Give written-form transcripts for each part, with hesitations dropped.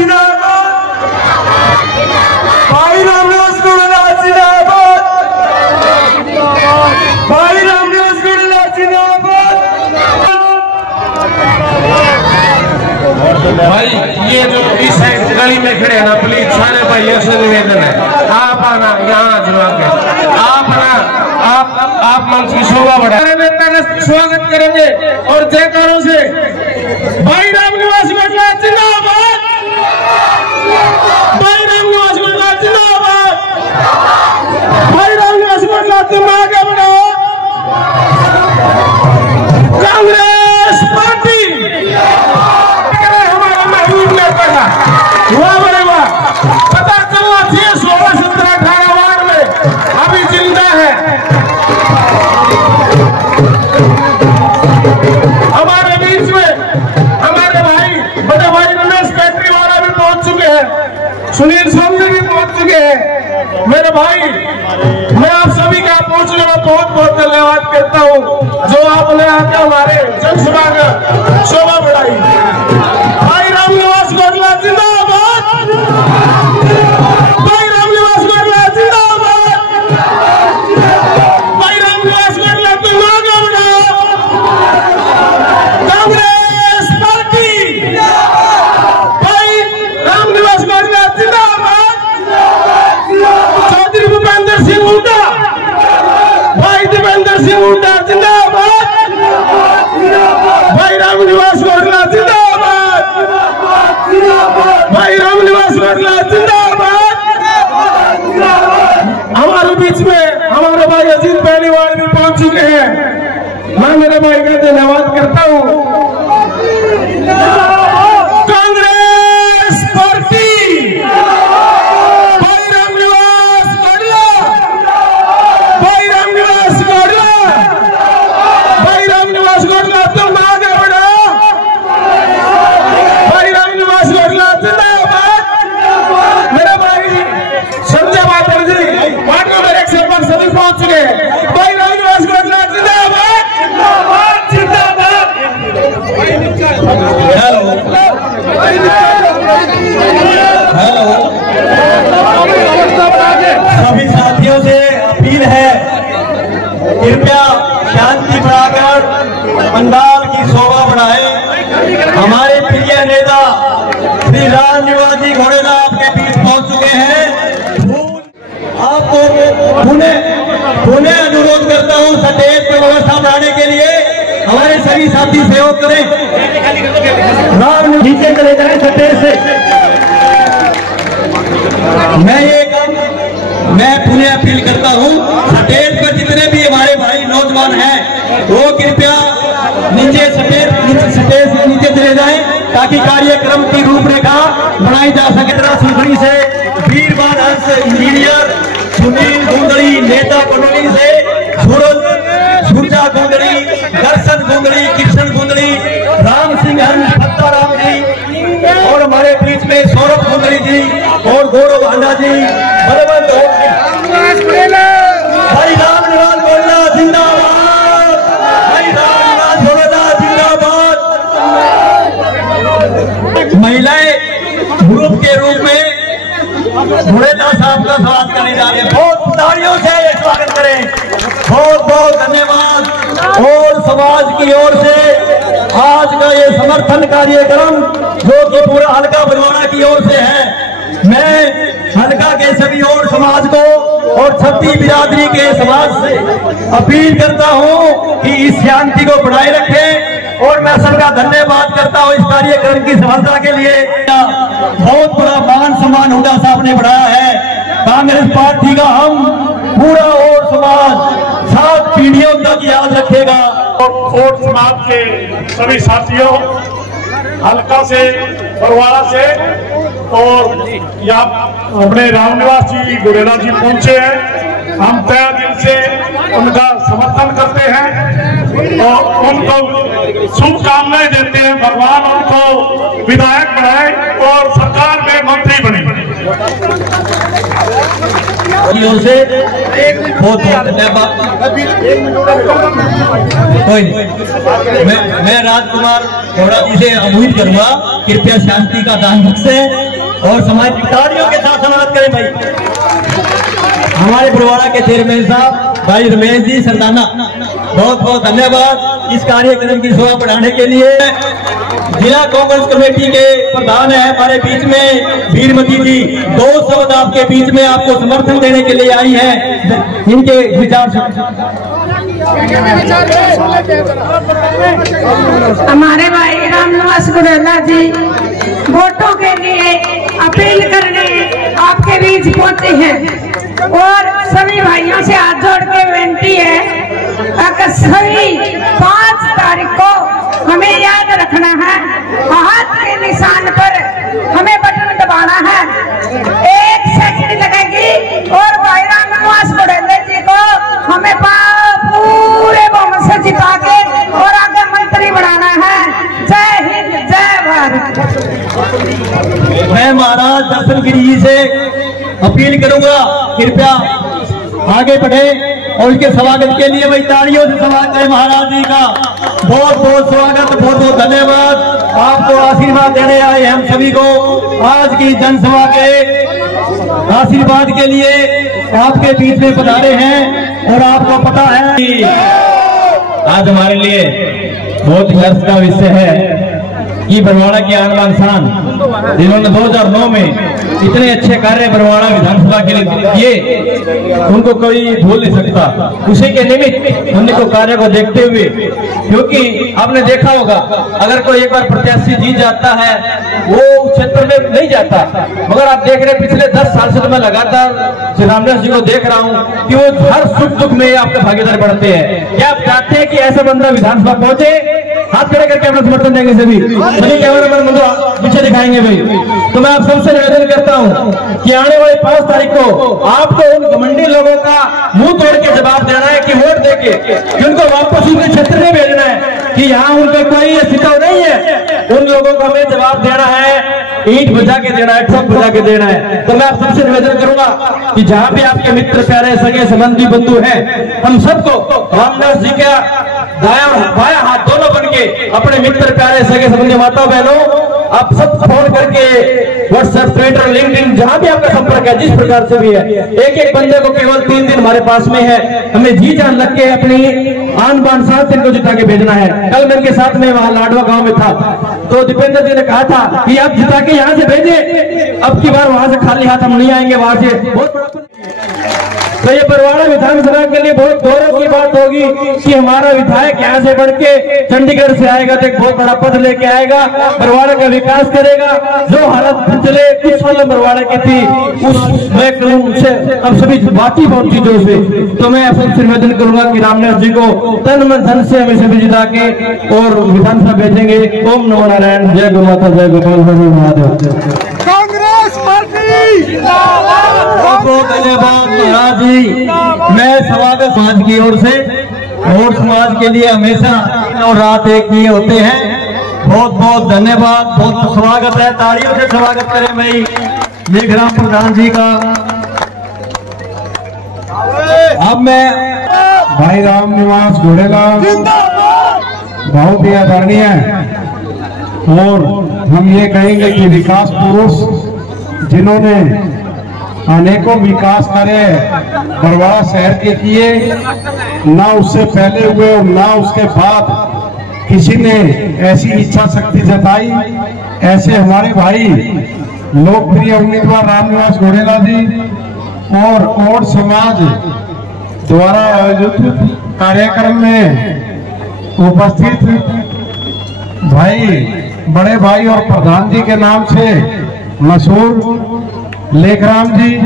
जिंदाबाद, भाई रामनिवास गोड़ला जिंदाबाद, भाई रामनिवास गोड़ला जिंदाबाद। भाई ये जो इस साइड गली में खड़े हैं ना, प्लीज सारे भाइयों से निवेदन है, आप आना यहाँ जवाब के, आप मंच की शोभा बढ़ाएं, नेता का स्वागत करेंगे और जयकारों से भाई रामनिवास गोड़ला जिंदाबाद, भाई रामनिवास गोड़ला जिंदाबाद, भाई रामनिवास गोड़ला तुम आगे बढ़ाओ, कांग्रेस पार्टी वाह बड़े वाह, पता चलना चाहिए 16, 17, 18 वार्ड में अभी जिंदा है। हमारे बीच में हमारे भाई बड़े भाई रमेश कैटरी वाला भी पहुंच चुके हैं, सुनील सोमनी भी पहुंच चुके हैं। मेरे भाई मैं आप सभी का पहुंचने में बहुत बहुत धन्यवाद करता हूं जो आपने आके हमारे जनसभा का शोभा बढ़ाई। भाई रामनिवास गोड़ला जिंदाबाद, भाई रामनिवास गोड़ला जिंदाबाद, भाई रामनिवास गोड़ला तुम आगे बढ़ाओ, कांग्रेस पार्टी, भाई रामनिवास गोड़ला जिंदाबाद, चौधरी भूपेंद्र सिंह हुड्डा, भाई देवेंद्र सिंह हुड्डा जिंदाबाद, भाई रामनिवास गोड़ला जिंदाबाद, भाई रामनिवास गोड़ला जिंदाबाद। हमारे बीच में हमारे भाई अजीत पहलीवाल भी पहुंच चुके हैं, मैं मेरे भाई का धन्यवाद करता हूं। कांग्रेस पार्टी, भाई रामनिवास गोड़ला, भाई रामनिवास गोड़ला, भाई रामनिवास गोड़ला तुम आगे बढ़ो, भाई रामनिवास गोड़ला जिंदाबाद। मेरे भाई संजय माथुर जी वार्ड नंबर 1 से पर सभी पहुंच चुके हैं, भाई रामनिवास गोड़ला जिंदाबाद, जिंदाबाद। हेलो, सभी साथियों से अपील है, कृपया शांति बढ़ाकर पंडाल की शोभा बढ़ाएं। हमारे प्रिय नेता श्री रामनिवास जी गोड़ला आपके बीच पहुंच चुके हैं। आपको पुनः अनुरोध करता हूं स्टेज पर व्यवस्था बनाने के लिए हमारे सभी साथी सहयोग करें। नीचे चले जाएं स्टेज से। मैं पुनः अपील करता हूं, स्टेज पर जितने भी हमारे भाई नौजवान हैं वो कृपया नीचे स्टेज से नीचे चले जाएं ताकि कार्यक्रम की रूपरेखा बनाई जा सके। सुंदरी से वीरबान हंस इंजीनियर, सुनील गुंदड़ी नेता मंडली से, सुरजा गुंदड़ी, दर्शन गुंदड़ी, कृष्ण गुंदड़ी, राम सिंह हंस, फत्ता राम जी और हमारे बीच में सौरभ गुंदड़ी जी और गौरव हांडा जी, बलवंत भाई रामनिवास गोड़ला जिंदाबाद, भाई रामनिवास गोड़ला जिंदाबाद। महिलाएं ग्रुप के रूप में गोड़ला साहब का स्वागत करने जा रहे हैं, बहुत तालियों से स्वागत करें। बहुत बहुत धन्यवाद। और समाज की ओर से आज का ये समर्थन कार्यक्रम जो कि पूरा हल्का बरवाड़ा की ओर से है, मैं हल्का के सभी और समाज को और छत्ती बिरादरी के समाज से अपील करता हूं कि इस शांति को बढ़ाए रखें और मैं सबका धन्यवाद करता हूं इस कार्यक्रम की सफलता के लिए। बहुत बड़ा मान सम्मान हुड्डा साहब ने बढ़ाया है। कांग्रेस पार्टी का हम पूरा और समाज 7 पीढ़ियों तक याद रखेगा। और समाज के सभी साथियों, हल्का से बरवाड़ा से और यहाँ अपने रामनिवास जी गोड़ला जी पहुंचे हैं, हम तय दिल से उनका समर्थन करते हैं और उनको शुभकामनाएं देते हैं। भगवान उनको विधायक बनाए और सरकार में मंत्री बने। से बहुत धन्यवाद। कोई नहीं, मैं राजकुमार गौड़ा जी से उम्मीद करूंगा कृपया शांति का दान रखें। और समाज की तालियों के साथ स्वागत करें भाई हमारे बरवाड़ा के चेयरमैन साहब भाई रमेश जी सरदाना। बहुत बहुत धन्यवाद इस कार्यक्रम की शोभा बढ़ाने के लिए। जिला कांग्रेस कमेटी के प्रधान है हमारे बीच में वीरमती जी, 2 शब्द आपके बीच में आपको समर्थन देने के लिए आई है। इनके विचार हमारे भाई रामनिवास गुड़ेला जी वोटों के लिए अपील करने आपके बीच पहुंचे हैं और सभी भाइयों से हाथ जोड़ के विनती है अगर सभी 5 तारीख को हमें याद रखना है, हाथ के निशान पर हमें बटन दबाना है, 1 सेकंड लगेगी और भाई रामनिवास गुड़ेला जी को हमें पूरे बहुमत से जिता के और आगे मंत्री बनाना है। जय हिंद, जय भारत। मैं महाराज दर्शन गिरी जी से अपील करूंगा कृपया आगे बढ़े और इसके स्वागत के लिए वही तालियों से स्वागत करें महाराज जी का। बहुत बहुत स्वागत, बहुत बहुत धन्यवाद। आपको आशीर्वाद देने आए हम सभी को आज की जनसभा के आशीर्वाद के लिए आपके बीच में पधारे हैं और आपको पता है कि आज हमारे लिए बहुत हर्ष का विषय है कि बरवाड़ा के आन बान शान जिन्होंने 2009 में इतने अच्छे कार्य बरवाड़ा विधानसभा के लिए किए उनको कोई भूल नहीं सकता। उसी के निमित्त हमने को कार्य को देखते हुए, क्योंकि आपने देखा होगा अगर कोई एक बार प्रत्याशी जीत जाता है वो उस क्षेत्र में नहीं जाता, मगर आप देख रहे पिछले 10 साल से तो मैं लगातार श्री रामनिवास जी को देख रहा हूँ कि वो हर सुख दुख में आपके भागीदार बढ़ते हैं। क्या आप चाहते हैं कि ऐसा बंदा विधानसभा पहुंचे? हाथ खड़े करके अपना समर्थन देंगे सभी कैमरामैन मुझे पीछे दिखाएंगे भाई। तो मैं आप सबसे निवेदन करता हूं कि आने वाली 5 तारीख को आपको उन घमंडी लोगों का मुंह तोड़ के जवाब देना है कि वोट देके कि उनको वापस उनके क्षेत्र में भेजना है कि यहाँ उनका कोई अस्तित्व नहीं है। उन लोगों को हमें जवाब देना है, ईंट बजा के देना है, ठोक बजा के देना है। तो मैं आप सबसे निवेदन करूंगा कि जहां भी आपके मित्र प्यारे सगे संबंधी बंधु हैं, हम सबको रामनिवास जी का दाया बाया हाथ दोनों बन के अपने मित्र प्यारे सगे संबंधी माता बहनों आप सब फोन करके व्हाट्सएप, ट्विटर, लिंक्डइन जहां भी आपका संपर्क है जिस प्रकार से भी है, एक बंदे को केवल 3 दिन हमारे पास में है, हमें जी जान लग के अपनी आन बान साथ इनको जिता के भेजना है। कल मैं इनके साथ में वहां लाडवा गांव में था तो दीपेंद्र जी ने कहा था कि आप जिता के यहाँ से भेजे, अब की बार वहां से खाली हाथ हम नहीं आएंगे वहां से। बहुत तो ये बरवाड़ा विधानसभा के लिए बहुत गौरव की बात होगी कि हमारा विधायक यहाँ से बढ़ के चंडीगढ़ से आएगा तो एक बहुत बड़ा पद लेके आएगा, बरवाड़ा का विकास करेगा। जो हालत पिछले कुछ साल बरवाड़ा की थी उससे हम सभी वाकिफ और चीजों से। तो मैं सबसे निवेदन करूंगा कि रामनिवास जी को तन मन धन से हमें सभी जिता के और विधानसभा भेजेंगे। ओम नमो नारायण, जय गौ माता, जय गोपाल, हर महादेव। कांग्रेस पार्टी बहुत बहुत धन्यवाद महाराज जी। मैं स्वागत समाज की ओर से और समाज के लिए हमेशा और रात एक ही होते हैं। बहुत बहुत धन्यवाद, बहुत बहुत स्वागत है, तालियों से स्वागत करें भाई मेघराम प्रधान जी का। अब मैं भाई रामनिवास गुड़ेला बहुत ही आदरणीय है और हम ये कहेंगे कि विकास पुरुष जिन्होंने अनेकों विकास कार्य बरवाड़ा शहर के किए, ना उससे पहले हुए और ना उसके बाद किसी ने ऐसी इच्छा शक्ति जताई। ऐसे हमारे भाई लोकप्रिय उम्मीदवार रामनिवास गुड़ेला जी और समाज द्वारा आयोजित कार्यक्रम में उपस्थित भाई बड़े भाई और प्रधान जी के नाम से मशहूर लेखराम जी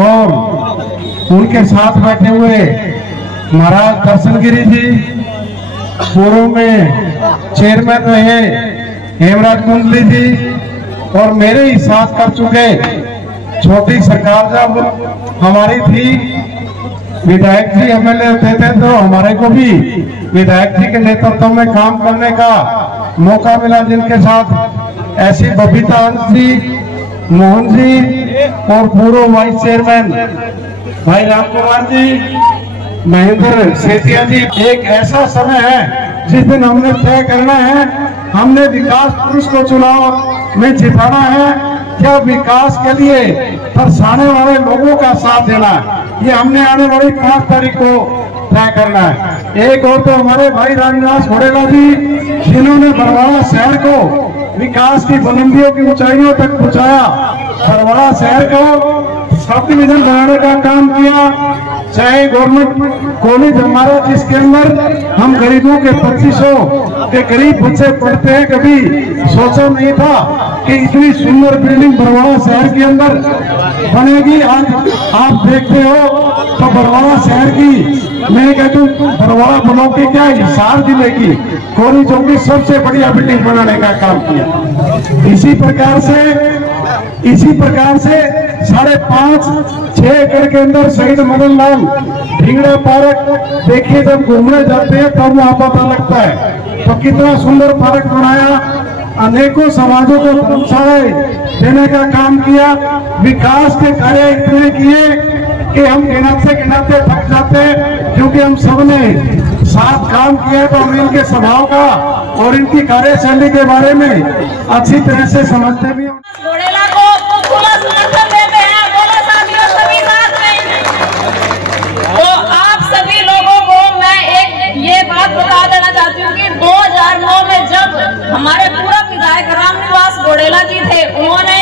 और उनके साथ बैठे हुए महाराज दर्शन गिरी जी, पूर्व में चेयरमैन रहे हेमराज कुंडली जी और मेरे ही साथ कर चुके छोटी सरकार जब हमारी थी, विधायक जी एमएलए होते थे तो हमारे को भी विधायक जी के नेतृत्व में काम करने का मौका मिला, जिनके साथ ऐसी बबीता अंश जी, मोहन जी और पूर्व वाइस चेयरमैन भाई राम कुमार जी, महेंद्र सेठिया जी। एक ऐसा समय है जिस दिन हमने तय करना है, हमने विकास पुरुष को चुनाव में जिताना है क्या विकास के लिए तरसाने वाले लोगों का साथ देना है। ये हमने आने वाली 5 तारीख को तय करना है। एक और तो हमारे भाई रामनिवास घोड़ेला जी, जिन्होंने बरवाड़ा शहर को विकास की बुलंदियों की ऊंचाइयों तक पहुंचाया, बरवाड़ा शहर को सब डिवीजन बनाने का काम किया। चाहे गवर्नमेंट कॉलेज हमारा जिसके अंदर हम गरीबों के 2500 के करीब बच्चे पढ़ते हैं, कभी सोचा नहीं था कि इतनी सुंदर बिल्डिंग बरवाड़ा शहर के अंदर बनेगी। आज आप देखते हो तो बरवाड़ा शहर की, मैं कहता हूँ बरवाड़ा ब्लॉक की क्या हिसार जिले की कॉलेजों की सबसे बढ़िया बिल्डिंग बनाने का काम किया। इसी प्रकार से 5.5-6 एकड़ के अंदर शहीद मदन लाल ढींगड़ा पार्क देखिए, जब घूमने जाते हैं तब वहां पता लगता है तो कितना सुंदर पार्क बनाया। अनेकों समाजों को धर्मशालाएं देने का काम किया। विकास के कार्य इतने किए कि हम गिनाते थक जाते हैं, क्योंकि हम सबने साथ काम किया तो हम इनके स्वभाव का और इनकी कार्यशैली के बारे में अच्छी तरह से समझते भी। घोड़ेला को पूरा समर्थन देते हैं। बोलो साथियों, सभी साथ में। तो आप सभी लोगों को मैं एक ये बात बता देना चाहती हूँ कि 2009 में जब हमारे पूर्व विधायक रामनिवास घोड़ेला जी थे, उन्होंने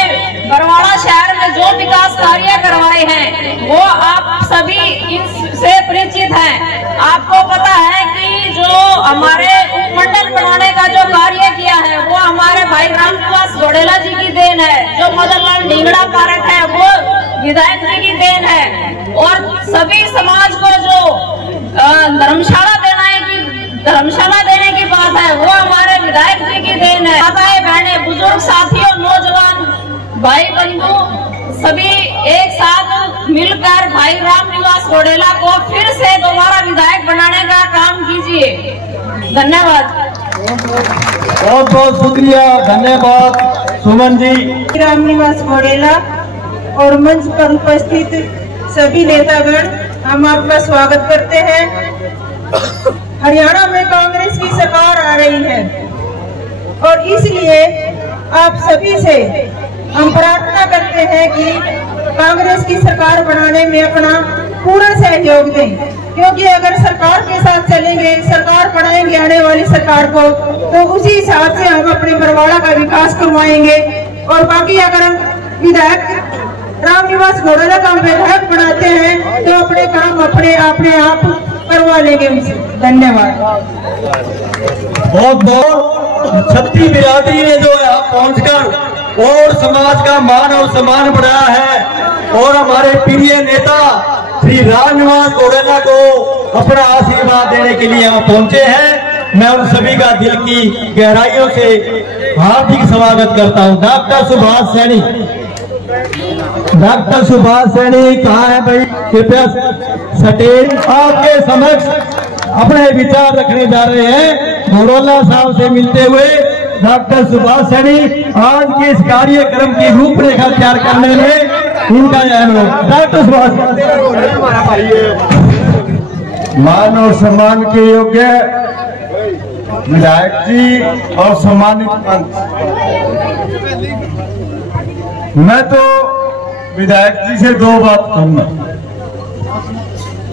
बरवाड़ा शहर में जो विकास कार्य करवाए हैं वो आप सभी इनसे परिचित हैं। आपको पता है कि जो हमारे उपमंडल बनाने का जो कार्य किया है वो हमारे भाई रामनिवास घोड़ेला जी की देन है। जो मदन लाल ढींगड़ा पार्क है वो विधायक जी की देन है। और सभी समाज को जो धर्मशाला देने की बात है वो हमारे विधायक जी की देन है। माताएं, बहनें, बुजुर्ग साथियों, नौजवान भाई बंधु सभी एक साथ मिलकर भाई रामनिवास घोड़ेला को फिर से दोबारा विधायक बनाने का काम कीजिए। धन्यवाद। बहुत बहुत शुक्रिया, धन्यवाद सुमन जी। रामनिवास घोड़ेला और मंच पर उपस्थित सभी नेतागण, हम आपका स्वागत करते हैं। हरियाणा में कांग्रेस की सरकार आ रही है और इसलिए आप सभी से हम प्रार्थना करते हैं कि कांग्रेस की सरकार बनाने में अपना पूरा सहयोग दें, क्योंकि अगर सरकार के साथ चलेंगे, सरकार बनाएंगे आने वाली सरकार को, तो उसी हिसाब से हम अपने बरवाड़ा का विकास करवाएंगे। और बाकी अगर हम विधायक रामनिवास घोड़ेला का विधायक बनाते हैं तो अपने काम अपने आप करवा लेंगे उनसे। धन्यवाद। बहुत बहुत छत्ती बिरादरी ने जो यहाँ पहुंचकर और समाज का मान और सम्मान बढ़ाया है और हमारे प्रिय नेता श्री रामनिवास घोड़ेला को अपना आशीर्वाद देने के लिए यहाँ पहुंचे हैं। मैं उन सभी का दिल की गहराइयों से हार्दिक स्वागत करता हूँ। डॉक्टर सुभाष सैनी कहाँ है भाई? कृपया सटेज आपके समक्ष अपने विचार रखने जा रहे हैं। घोड़ेला साहब से मिलते हुए डॉक्टर सुभाष सैनी आज के इस कार्यक्रम की रूपरेखा तैयार करने में इनका अहम। डॉक्टर सुभाष, मान और सम्मान के योग्य विधायक जी और सम्मानित मंच, मैं तो विधायक जी से 2 बात कहूंगा।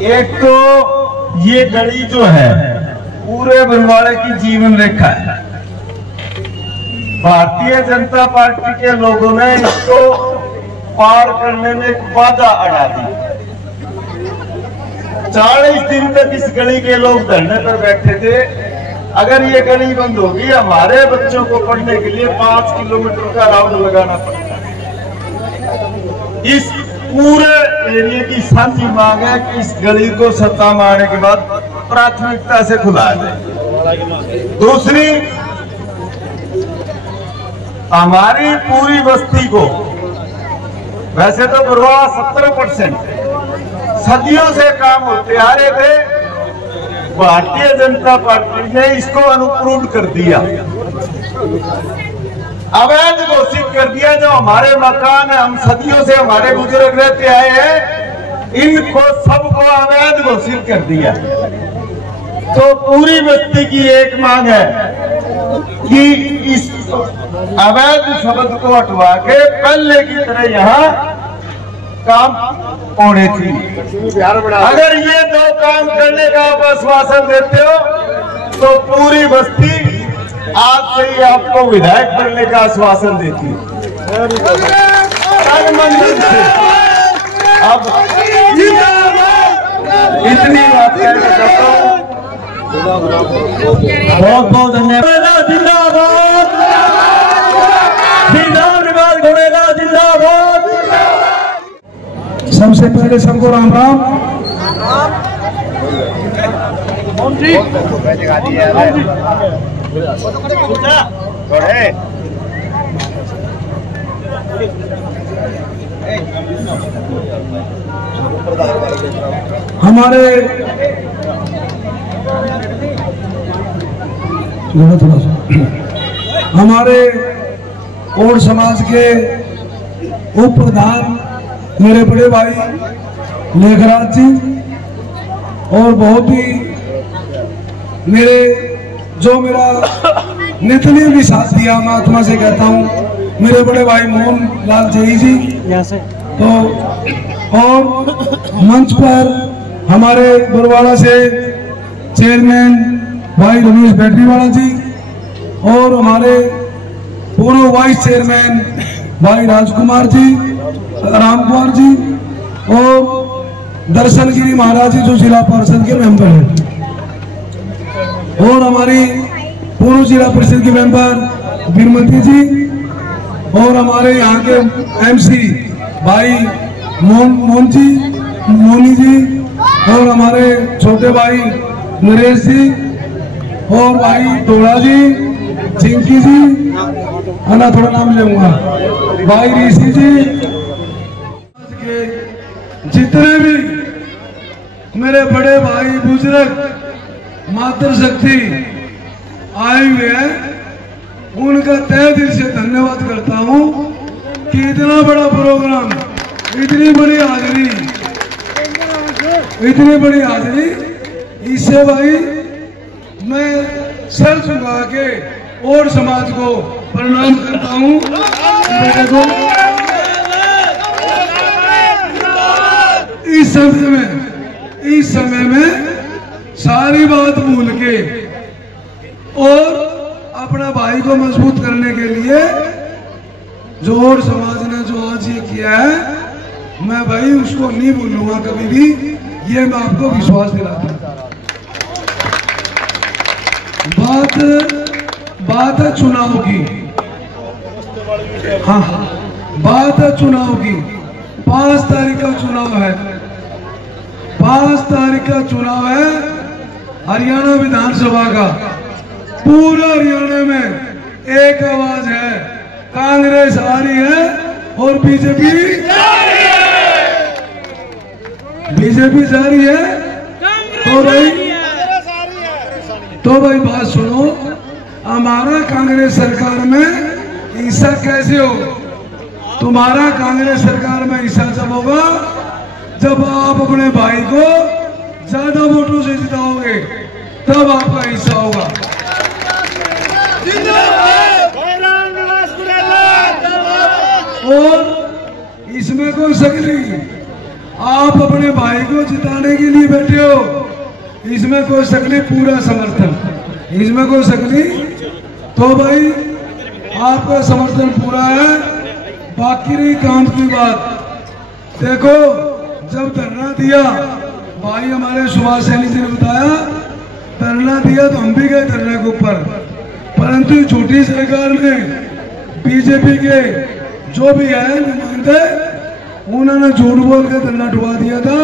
एक तो ये गली जो है पूरे बरवाड़े की जीवन रेखा है। भारतीय जनता पार्टी के लोगों ने इसको पार करने में एक बाधा अड़ा दी। 40 दिन तक इस गली के लोग धरने पर बैठे थे। अगर ये गली बंद होगी, हमारे बच्चों को पढ़ने के लिए 5 किलोमीटर का राउंड लगाना पड़ता है। इस पूरे एरिया की साझी मांग है कि इस गली को सत्ता में आने के बाद प्राथमिकता से खुला जाए। दूसरी, हमारी पूरी बस्ती को, वैसे तो बरवाड़ा 70% सदियों से काम होते आ रहे थे, भारतीय जनता पार्टी ने इसको अनुप्रूव कर दिया, अवैध घोषित कर दिया। जो हमारे मकान है, हम सदियों से हमारे बुजुर्ग रहते आए हैं, इनको सबको अवैध घोषित कर दिया। तो पूरी बस्ती की एक मांग है कि इस अवैध शब्द को हटवा के पहले की तरह यहाँ काम होने थी। अगर ये दो काम करने का आप आश्वासन देते हो तो पूरी बस्ती आज से ही आपको विधायक बनने का आश्वासन देती है। अब इतनी बात कहना चाहता हूँ। बहुत बहुत धन्यवाद। जिंदाबाद, जिंदाबाद, घोड़ेला जिंदाबाद। सबसे पहले सबको राम राम। हमारे और समाज के उप प्रधान मेरे बड़े भाई लेखराज जी और बहुत ही मेरा नितने भी साथ दिया, मैं आत्मा से कहता हूँ, मेरे बड़े भाई मोहन लाल जई जी तो, और मंच पर हमारे बरवाड़ा से चेयरमैन भाई रमेश बैटरीवाला जी और हमारे पूर्व वाइस चेयरमैन भाई राजकुमार जी, राम कुमार जी और दर्शन गिरी महाराज जी जो जिला परिषद के मेंबर हैं, और हमारी पूर्व जिला परिषद के मेंबर बीरमती जी और हमारे यहाँ के एमसी भाई मोनी जी और हमारे छोटे भाई नरेश जी और भाई तोड़ा जी, चिंकी जी, आना थोड़ा नाम लूंगा, भाई ऋषि जी, जितने भी मेरे बड़े भाई बुजुर्ग मातृशक्ति आए हुए हैं उनका तहे दिल से धन्यवाद करता हूं कि इतना बड़ा प्रोग्राम, इतनी बड़ी हाजिरी, इससे भाई मैं सर झुका के और समाज को प्रणाम करता हूं। बेटे को इस समय में सारी बात भूल के और अपना भाई को मजबूत करने के लिए जो और समाज ने जो आज ये किया है, मैं भाई उसको नहीं भूलूंगा कभी भी, ये मैं आपको विश्वास दिलाता हूं। बात है चुनाव की, हाँ बात है चुनाव की। 5 तारीख का चुनाव है, 5 तारीख का चुनाव है हरियाणा विधानसभा का। पूरा हरियाणा में एक आवाज है, कांग्रेस आ रही है और बीजेपी जा रही है। तो भाई बात सुनो, हमारा कांग्रेस सरकार में हिस्सा कैसे हो? तुम्हारा कांग्रेस सरकार में हिस्सा जब होगा जब आप अपने भाई को ज्यादा वोटों से जिताओगे, तब आपका हिस्सा होगा। और इसमें कोई शक नहीं, आप अपने भाई को जिताने के लिए बैठे हो, इसमें कोई शक नहीं, पूरा समर्थन, इसमें कोई शक नहीं। तो भाई आपका समर्थन पूरा है। बाकी रही काम की बात, देखो जब धरना दिया, भाई हमारे सुभाष सैनी जी ने बताया, धरना दिया तो हम भी गए धरने के ऊपर, परंतु झूठी सरकार ने बीजेपी के जो भी है नुमाइंदे, उन्होंने झूठ बोल के धरना डुबा दिया था।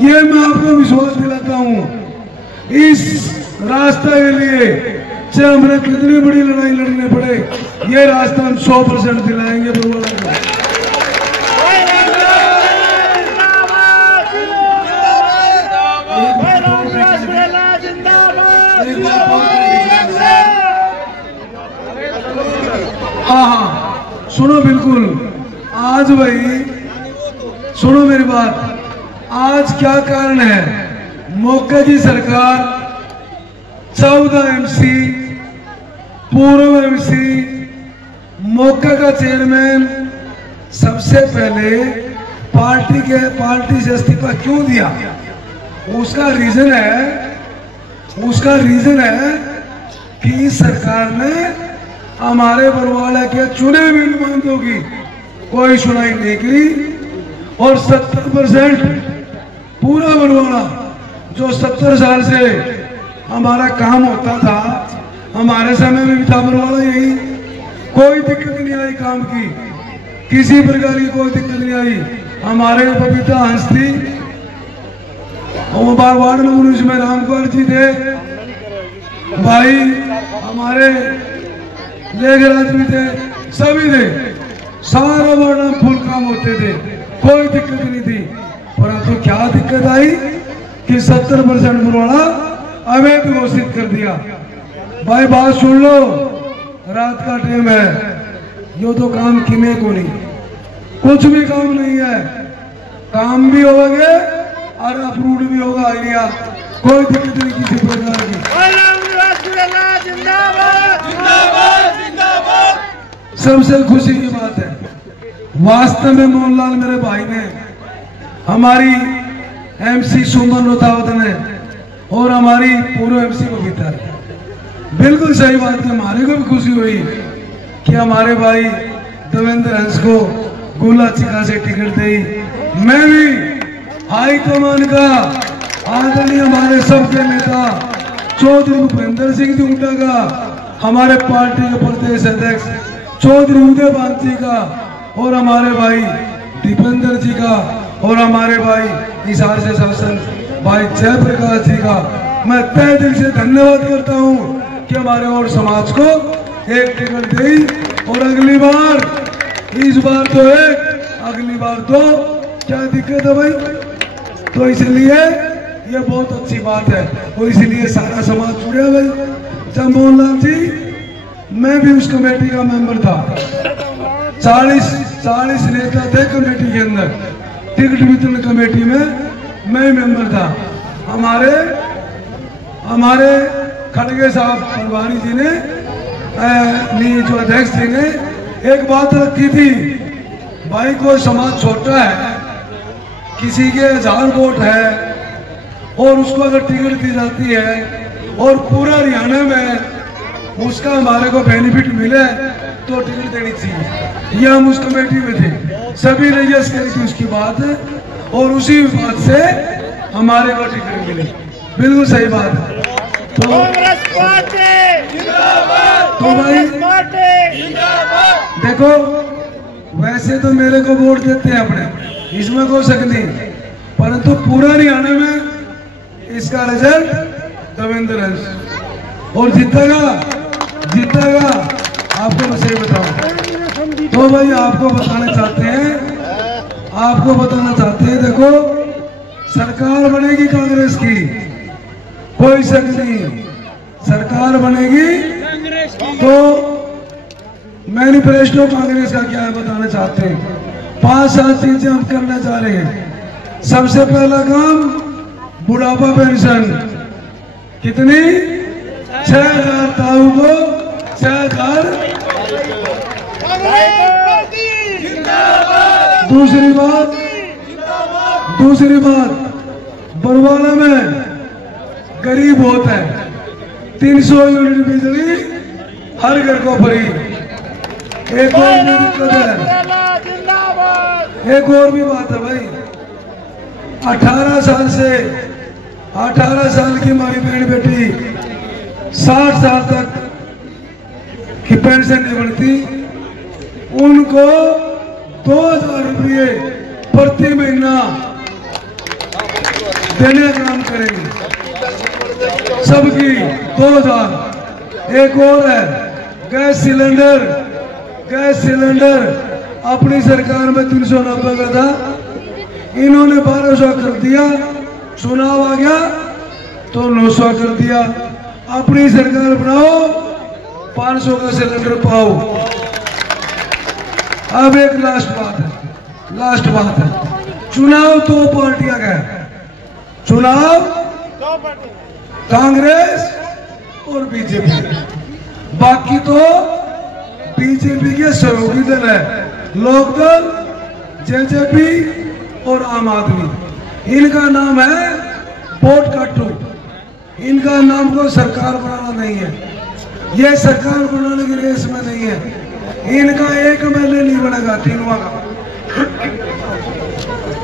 ये मैं आपको विश्वास दिलाता हूँ, इस रास्ते के लिए चाहे हमें कितनी बड़ी लड़ाई लड़ने पड़े, ये रास्ता हम 100% दिलाएंगे बरवाड़ा को। हाँ, सुनो बिल्कुल, आज भाई सुनो मेरी बात, आज क्या कारण है? मौके की सरकार 14 MC, पूर्व MC मौका का चेयरमैन सबसे पहले पार्टी से इस्तीफा क्यों दिया, उसका रीजन है कि इस सरकार ने हमारे बरवाला के चुने हुए नुमाइंदों की कोई सुनाई नहीं की और 70% पूरा बरवाला जो 70 साल से हमारा काम होता था, हमारे समय में भी था बरवाला यही, कोई दिक्कत नहीं आई काम की, किसी प्रकार की कोई दिक्कत नहीं आई। हमारे बबीता हंस थी और वार्ड नंबर 19 में रामकुमार जी थे भाई, हमारे लेखराज भी थे, सभी थे, सारा वार्ड में फुल काम होते थे, कोई दिक्कत नहीं थी। परंतु क्या दिक्कत आई कि 70% बरवाला अवैध घोषित कर दिया। भाई बात सुन लो, रात का टाइम है, यो तो काम किमे को नहीं, कुछ भी काम नहीं है, काम भी होगा और अप्रूव भी होगा एरिया, कोई दिक्कत नहीं किसी प्रकार की। सबसे खुशी की बात है, वास्तव में मोहनलाल मेरे भाई ने, हमारी एमसी सुमन रोतावत ने और हमारी पूर्व एमसी बबीता ने, बिल्कुल सही बात है, हमारे को भी खुशी हुई कि हमारे भाई देवेंद्र हंस को गोला चिका से टिकट दी। मैं भी हाई कमान का आदरणीय हमारे सबके नेता चौधरी भूपेंद्र सिंह दुंगटा का, हमारे पार्टी के प्रदेश अध्यक्ष चौधरी उदय भान जी का और हमारे भाई दीपेंद्र जी का और हमारे भाई हिसार से शासन भाई जयप्रकाश जी का मैं तहे दिल से धन्यवाद करता हूं कि हमारे और समाज को एक टिकट दी और अगली बार, इस बार तो एक, अगली बार तो, क्या दिक्कत है भाई? तो इसलिए ये बहुत अच्छी बात है और इसलिए सारा समाज जुड़े भाई। जब मोहनलाल जी, मैं भी उस कमेटी का मेंबर था, 40 नेता थे कमेटी के अंदर, टिकट वितरण कमेटी में मैं मेंबर था। हमारे खड़गे साहब परवानी जी ने, जो अध्यक्ष जी ने एक बात रखी थी, भाई कोई समाज छोटा है, किसी के 1000 वोट है और उसको अगर टिकट दी जाती है और पूरा हरियाणा में उसका हमारे को बेनिफिट मिले तो टिकट देनी चाहिए। ये हम उस कमेटी में थे, सभी ने यस करी थी उसकी बात है और उसी बात से हमारे को टिकट मिली, बिल्कुल सही बात है। तो भाई देखो, वैसे तो मेरे को वोट देते हैं अपने, इसमें कोई शक नहीं, परंतु पूरा हरियाणा में इसका रिजल्ट देवेंद्र हंस और जीतेगा, आपको मैं सही बताऊं। तो भाई आपको बताना चाहते हैं, देखो सरकार बनेगी कांग्रेस की, कोई शक नहीं, सरकार बनेगी तो मैनिफेस्टो कांग्रेस का क्या है बताना चाहते हैं। 5-7 चीजें हम करना चाह रहे हैं। सबसे पहला काम, बुढ़ापा पेंशन कितनी, 6000 ताऊ को 6000। दूसरी बात, बरवाला में गरीब बहुत है, 300 यूनिट बिजली हर घर को फ्री। एक और भी दिक्कत है, एक और भी बात है भाई, 18 साल की हमारी बहन बेटी 60 साल तक की पेंशन नहीं बढ़ती, उनको 2000 रुपये प्रति महीना देने का काम करेंगे, सबकी 2000। एक और है, गैस सिलेंडर अपनी सरकार में 390 का था, इन्होंने 1200 कर दिया, चुनाव आ गया तो 900 कर दिया। अपनी सरकार बनाओ, 500 का सिलेंडर पाओ। अब एक लास्ट बात है, चुनाव 2 पार्टियां गए, चुनाव कांग्रेस और बीजेपी, बाकी तो बीजेपी के सहयोगी दल है, लोकदल, जेजेपी और आम आदमी। इनका नाम है वोट काटू। इनका नाम को सरकार बनाना नहीं है, ये सरकार बनाने की रेस में नहीं है। इनका एक एमएलए नहीं बनेगा तीनों का।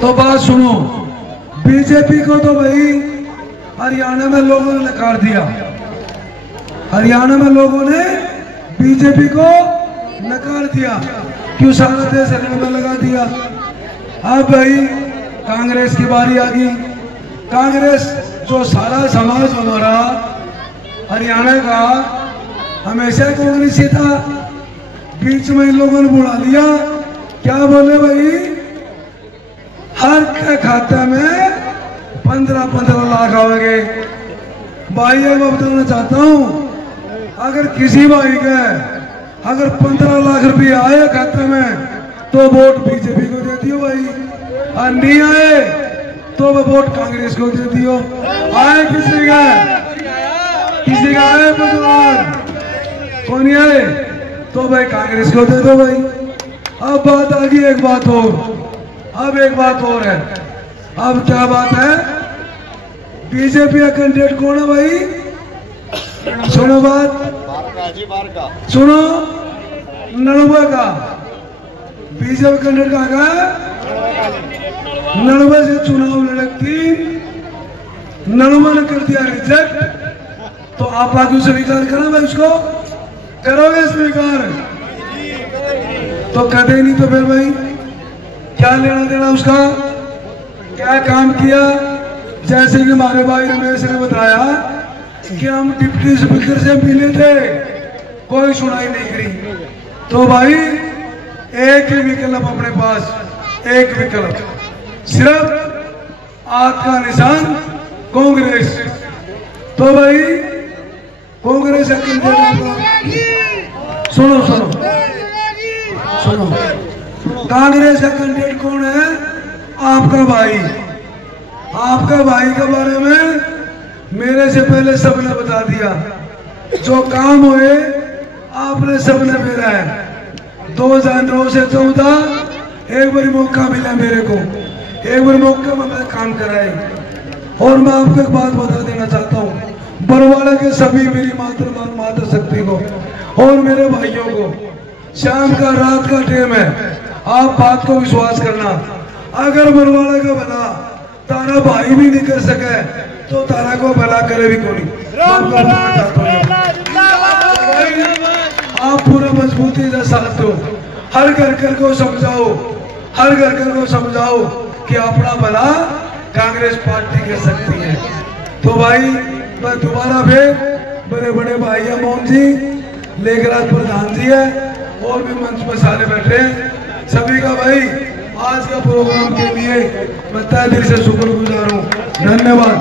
तो बात सुनो, बीजेपी को तो भाई हरियाणा में लोगों ने नकार दिया। हरियाणा में लोगों ने बीजेपी को नकार दिया, क्यों सारा देश हरियाणा में लगा दिया। अब भाई कांग्रेस की बारी आ गई। कांग्रेस जो सारा समाज हमारा हरियाणा का हमेशा कांग्रेस ही था, बीच में इन लोगों ने बुला लिया। क्या बोले भाई, हर के खाते में 15-15 लाख आएंगे। भाई मैं बताना चाहता हूँ, अगर किसी भाई के अगर 15 लाख रुपये आए खाते में तो वोट बीजेपी को दे दियो भाई, और नहीं आए तो वो वोट कांग्रेस को दे दियो। आए किसी का आए भगवान कौन नहीं आए तो भाई कांग्रेस को दे दो भाई। अब बात आ गई एक बात और, अब एक बात और है। अब क्या बात है, बीजेपी का कैंडिडेट कौन है भाई? सुनो बात, सुनो, नड़ुआ का बीजेपी कैंडिडेट का नड़ुआ से चुनाव लड़ती, नड़ुआ ने कर दिया रिजेक्ट। तो आप आगे स्वीकार करो भाई, उसको करोगे स्वीकार? तो कदे नहीं तो फिर भाई क्या लेना देना उसका, क्या काम किया? जैसे कि हमारे भाई रमेश ने बताया कि हम डिप्टी स्पीकर से मिले थे, कोई सुनाई नहीं करी। तो भाई एक ही विकल्प अपने पास, एक विकल्प, सिर्फ आग का निशान कांग्रेस। तो भाई कांग्रेस सुनो सुनो सुनो, कांग्रेस का कैंडिडेट कौन है? आपका भाई। आपका भाई के बारे में मेरे से पहले सबने बता दिया, जो काम हुए आपने सबने मेरा है। 2009 से 14 एक बार मौका मिला मेरे को, एक बार मौका में मैं काम कराए। और मैं आपको एक बात बता देना चाहता हूँ, बरवाड़ा के सभी मेरी मातृ शक्ति को और मेरे भाइयों को, शाम का रात का टाइम है, आप बात को विश्वास करना। अगर बरवाड़ा का भला तारा भाई भी नहीं कर सके तो तारा को भला करे भी कोई। आप पूरा मजबूती से साथ दो, हर घर को समझाओ, हर घर को समझाओ कि अपना भला कांग्रेस पार्टी कर सकती है। तो भाई मैं दोबारा फिर बड़े बड़े भाई है, मोहन जी, लेखराज प्रधान जी है, और भी मंच पर सारे बैठे हैं, सभी का भाई आज का प्रोग्राम के लिए मैं तहे दिल से शुक्रगुजार हूँ। धन्यवाद।